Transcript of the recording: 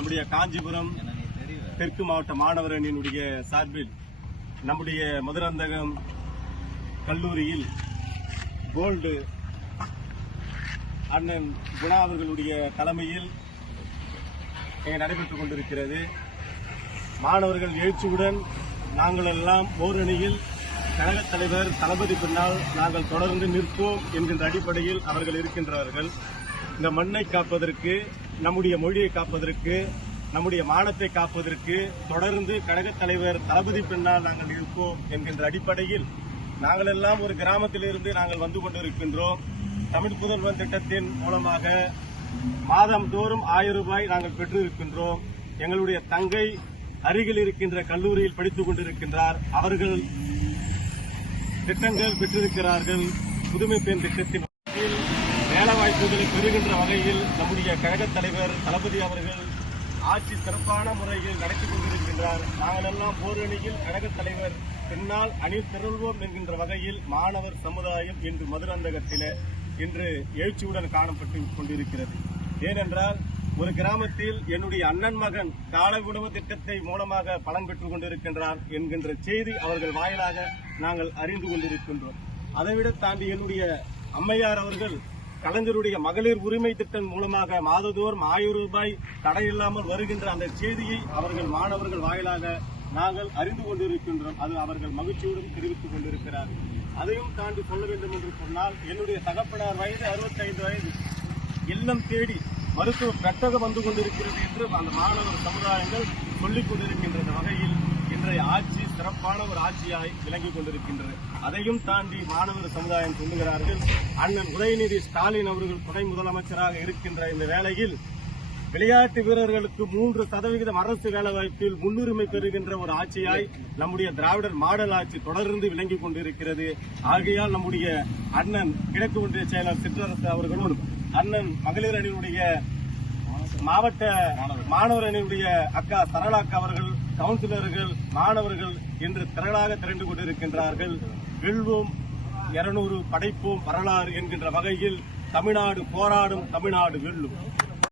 நம்முடைய காஞ்சிபுரம் தெற்கு மாவட்ட மாணவர் அணியினுடைய சார்பில் நம்முடைய மதுராந்தகம் கல்லூரியில் கோல்டு அண்ணன் குணா அவர்களுடைய தலைமையில் நடைபெற்றுக் கொண்டிருக்கிறது. மாணவர்கள் எழுச்சியுடன் நாங்கள் எல்லாம் ஓரணியில் கழகத் தலைவர் தளபதி பின்னால் நாங்கள் தொடர்ந்து நிற்போம் என்கின்ற அடிப்படையில் அவர்கள் இருக்கின்றார்கள். இந்த மண்ணை காப்பதற்கு நம்முடைய மொழியை காப்பதற்கு நம்முடைய மானத்தை காப்பதற்கு தொடர்ந்து கழகத் தலைவர் தளபதி பின்னால் நாங்கள் இருப்போம் என்கின்ற அடிப்படையில் நாங்கள் எல்லாம் ஒரு கிராமத்திலிருந்து நாங்கள் வந்து கொண்டிருக்கின்றோம். தமிழ் புதல்வன் திட்டத்தின் மூலமாக மாதம் தோறும் ஆயிரம் ரூபாய் நாங்கள் பெற்றிருக்கின்றோம். எங்களுடைய தங்கை அருகில் இருக்கின்ற கல்லூரியில் படித்துக் கொண்டிருக்கின்றார். அவர்கள் திட்டங்கள் பெற்றிருக்கிறார்கள். புதுமை பெண் திட்டத்தின் வேலை வாய்ப்புகளை பெறுகின்ற வகையில் நம்முடைய கழகத் தலைவர் தளபதி அவர்கள் ஆட்சி சிறப்பான முறையில் நடத்தி கொண்டிருக்கின்றார். நாங்கள் எல்லாம் போரணியில் கழகத் தலைவர் பின்னால் அணி திரள்வோம் என்கின்ற வகையில் மாணவர் சமுதாயம் இன்று மதுரந்தகத்தில் இன்று எழுச்சியுடன் காணப்பட்டு கொண்டிருக்கிறது. ஏனென்றால் ஒரு கிராமத்தில் என்னுடைய அண்ணன் மகன் கால உணவு திட்டத்தை மூலமாக பலன் பெற்றுக் கொண்டிருக்கின்றார் என்கின்ற செய்தி அவர்கள் வாயிலாக நாங்கள் அறிந்து கொண்டிருக்கின்றோம். அதைவிட தாண்டி என்னுடைய அம்மையார் அவர்கள் கலைஞருடைய மகளிர் உரிமை திட்டம் மூலமாக மாததோறும் ஆயிரம் ரூபாய் தடையில்லாமல் வருகின்ற அந்த செய்தியை அவர்கள் மாணவர்கள் வாயிலாக நாங்கள் அறிந்து கொண்டிருக்கின்றோம். அது அவர்கள் மகிழ்ச்சியுடன் தெரிவித்துக் கொண்டிருக்கிறார்கள். அதையும் தாண்டி சொல்ல வேண்டும் என்று சொன்னால் என்னுடைய தகப்பனார் வயது 65 வயது. இல்லம் தேடி மருத்துவ பெட்டகம் வந்து கொண்டிருக்கிறது என்று அந்த மாணவர் சமுதாயங்கள் சொல்லிக் கொண்டிருக்கின்ற வகையில் இன்றைய ஆட்சி சிறப்பான ஒரு ஆட்சியாய் விளங்கிக் கொண்டிருக்கின்றது. அதையும் தாண்டி மாணவர் சமுதாயம் சொல்லுகிறார்கள் அண்ணன் உதயநிதி ஸ்டாலின் அவர்கள் துணை முதலமைச்சராக இருக்கின்ற இந்த வேளையில் விளையாட்டு வீரர்களுக்கு மூன்று சதவிகிதம் அரசு வேலைவாய்ப்பில் முன்னுரிமை பெறுகின்ற ஒரு ஆட்சியாய் நம்முடைய திராவிடர் மாடல் ஆட்சி தொடர்ந்து விளங்கிக் கொண்டிருக்கிறது. ஆகையால் நம்முடைய அண்ணன் கிழக்கு ஒன்றிய செயலர் சிற்றரசு அவர்களும் அண்ணன் மகளிர் அணியினுடைய மாவட்ட மாணவர் அணியுடைய அக்கா சரளாக்கா அவர்கள் கவுன்சிலர்கள் மாணவர்கள் இன்று திரளாக திரண்டு கொண்டிருக்கின்றார்கள். வெல்வோம் இருநூறு படைப்போம் வரலாறு என்கின்ற வகையில் தமிழ்நாடு போராடும் தமிழ்நாடு வெல்லும்.